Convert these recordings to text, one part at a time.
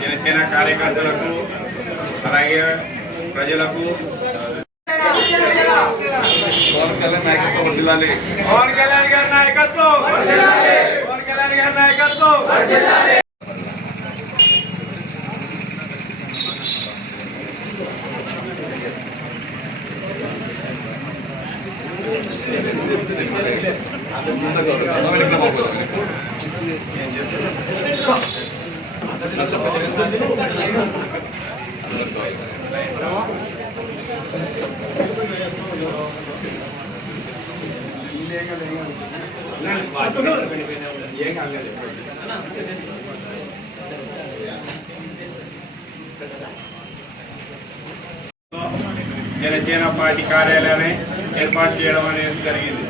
జనసేన కార్యకర్తలకు అలాగే ప్రజలకు పవన్ కళ్యాణ్ నాయకత్వం ఉండాలి. పవన్ కళ్యాణ్ గారి నాయకత్వం, పవన్ కళ్యాణ్ గారి నాయకత్వం. జనసేన పార్టీ కార్యాలయాన్ని ఏర్పాటు చేయడం అనేది జరిగింది.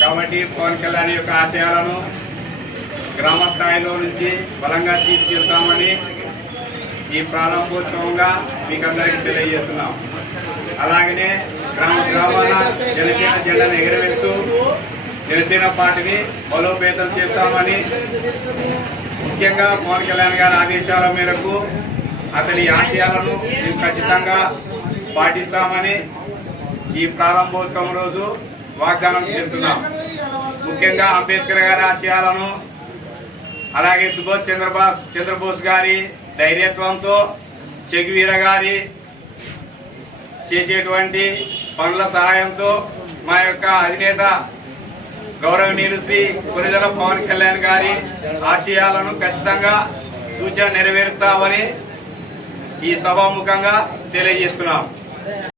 కాబట్టి పవన్ కళ్యాణ్ యొక్క ఆశయాలను గ్రామ స్థాయిలో నుంచి బలంగా తీసుకెళ్తామని ఈ ప్రారంభోత్సవంగా మీకు అందరికీ తెలియజేస్తున్నాం. అలాగనే గ్రామాన జనసేన జెండాను ఎగరవేస్తూ జనసేన పార్టీని బలోపేతం చేస్తామని, ముఖ్యంగా పవన్ కళ్యాణ్ గారి ఆదేశాల మేరకు అతని ఆశయాలను మేము ఖచ్చితంగా పాటిస్తామని ఈ ప్రారంభోత్సవం రోజు వాగ్దానం చేస్తున్నాం. ముఖ్యంగా అంబేద్కర్ గారి ఆశయాలను, అలాగే సుభాష్ చంద్రబోస్ గారి ధైర్యత్వంతో, చెగువీర గారి చేసేటువంటి పనుల సహాయంతో మా యొక్క అధినేత గౌరవనీయులు శ్రీ గురజన పవన్ కళ్యాణ్ గారి ఆశయాలను ఖచ్చితంగా తూచా నెరవేరుస్తామని ఈ సభాముఖంగా తెలియజేస్తున్నాం.